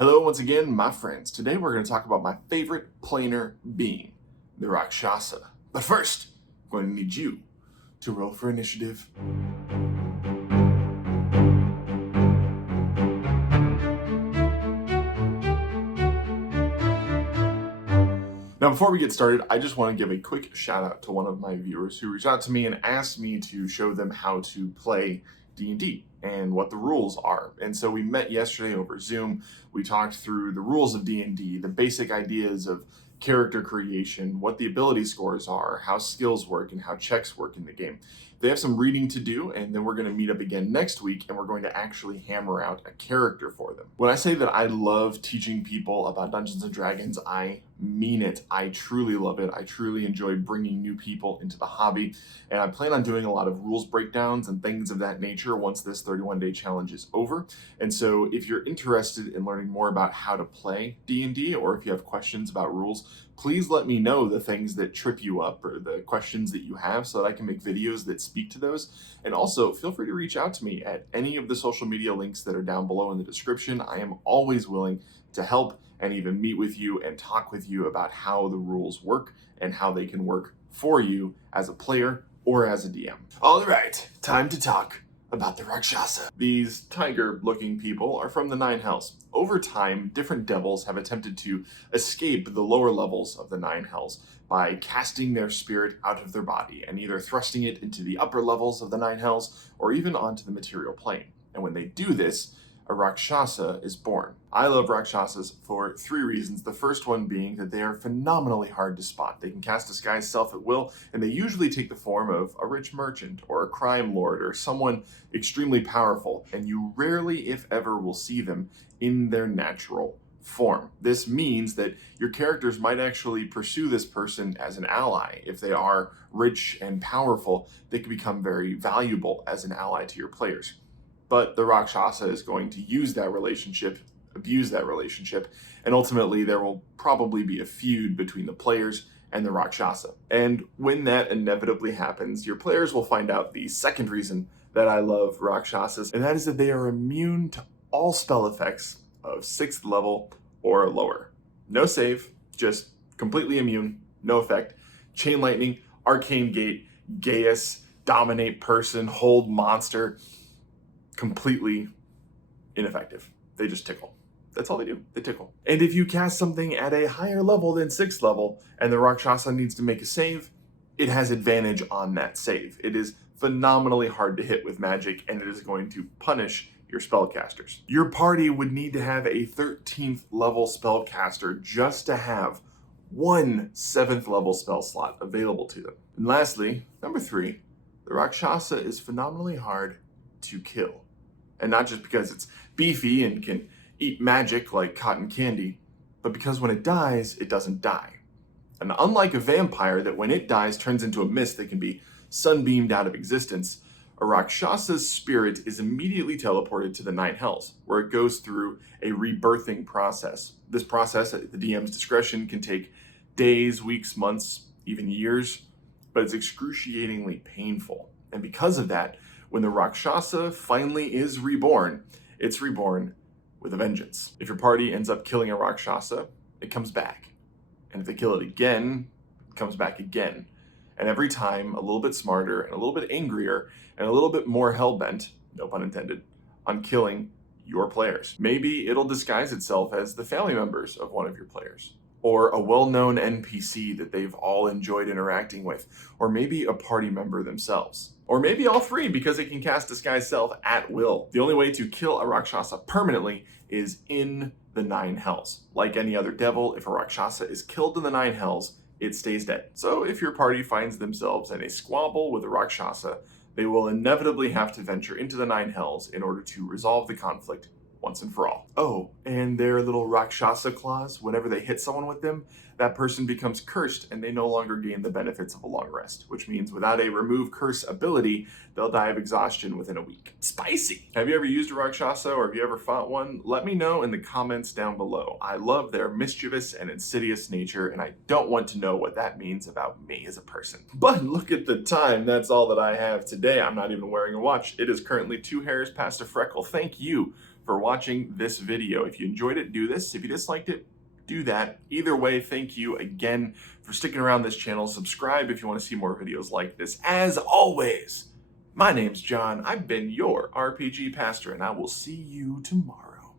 Hello once again, my friends. Today we're going to talk about my favorite planar being, the Rakshasa. But first, I'm going to need you to roll for initiative. Now, before we get started, I just want to give a quick shout out to one of my viewers who reached out to me and asked me to show them how to play D&D and what the rules are. And so we met yesterday over Zoom. We talked through the rules of D&D, the basic ideas of character creation, what the ability scores are, how skills work, and how checks work in the game. They have some reading to do, and then we're going to meet up again next week, and we're going to actually hammer out a character for them. When I say that I love teaching people about Dungeons & Dragons, I mean it. I truly love it. I truly enjoy bringing new people into the hobby, and I plan on doing a lot of rules breakdowns and things of that nature once this 31-day challenge is over. And so if you're interested in learning more about how to play D&D, or if you have questions about rules, please let me know the things that trip you up or the questions that you have so that I can make videos that speak to those. And also feel free to reach out to me at any of the social media links that are down below in the description. I am always willing to help and even meet with you and talk with you about how the rules work and how they can work for you as a player or as a DM. All right, time to talk about the Rakshasa. These tiger-looking people are from the Nine Hells. Over time, different devils have attempted to escape the lower levels of the Nine Hells by casting their spirit out of their body and either thrusting it into the upper levels of the Nine Hells or even onto the material plane. And when they do this, a Rakshasa is born. I love Rakshasas for 3 reasons. The first one being that they are phenomenally hard to spot. They can cast disguise self at will, and they usually take the form of a rich merchant or a crime lord or someone extremely powerful, and you rarely, if ever, will see them in their natural form. This means that your characters might actually pursue this person as an ally. If they are rich and powerful, they can become very valuable as an ally to your players. But the Rakshasa is going to use that relationship, abuse that relationship, and ultimately there will probably be a feud between the players and the Rakshasa. And when that inevitably happens, your players will find out the second reason that I love Rakshasas, and that is that they are immune to all spell effects of 6th level or lower. No save, just completely immune, no effect. Chain Lightning, Arcane Gate, Gaius, Dominate Person, Hold Monster, completely ineffective. They just tickle. That's all they do. They tickle. And if you cast something at a higher level than 6th level and the Rakshasa needs to make a save, it has advantage on that save. It is phenomenally hard to hit with magic, and it is going to punish your spellcasters. Your party would need to have a 13th level spellcaster just to have 1 7th level spell slot available to them. And lastly, number 3, the Rakshasa is phenomenally hard to kill. And not just because it's beefy and can eat magic like cotton candy, but because when it dies, it doesn't die. And unlike a vampire that when it dies turns into a mist that can be sunbeamed out of existence, a Rakshasa's spirit is immediately teleported to the Nine Hells, where it goes through a rebirthing process. This process, at the DM's discretion, can take days, weeks, months, even years, but it's excruciatingly painful. And because of that, when the Rakshasa finally is reborn, it's reborn with a vengeance. If your party ends up killing a Rakshasa, it comes back. And if they kill it again, it comes back again. And every time, a little bit smarter and a little bit angrier and a little bit more hell-bent, no pun intended, on killing your players. Maybe it'll disguise itself as the family members of one of your players, or a well-known NPC that they've all enjoyed interacting with, or maybe a party member themselves. Or maybe all 3 because it can cast Disguise Self at will. The only way to kill a Rakshasa permanently is in the Nine Hells. Like any other devil, if a Rakshasa is killed in the Nine Hells, it stays dead. So if your party finds themselves in a squabble with a Rakshasa, they will inevitably have to venture into the Nine Hells in order to resolve the conflict once and for all. Oh, and their little Rakshasa claws, whenever they hit someone with them, that person becomes cursed and they no longer gain the benefits of a long rest, which means without a remove curse ability, they'll die of exhaustion within a week. Spicy! Have you ever used a Rakshasa or have you ever fought one? Let me know in the comments down below. I love their mischievous and insidious nature, and I don't want to know what that means about me as a person. But look at the time, that's all that I have today. I'm not even wearing a watch. It is currently 2 hairs past a freckle. Thank you for watching this video. If you enjoyed it, do this. If you disliked it, do that. Either way, thank you again for sticking around this channel. Subscribe if you want to see more videos like this. As always, my name's John. I've been your RPG pastor, and I will see you tomorrow.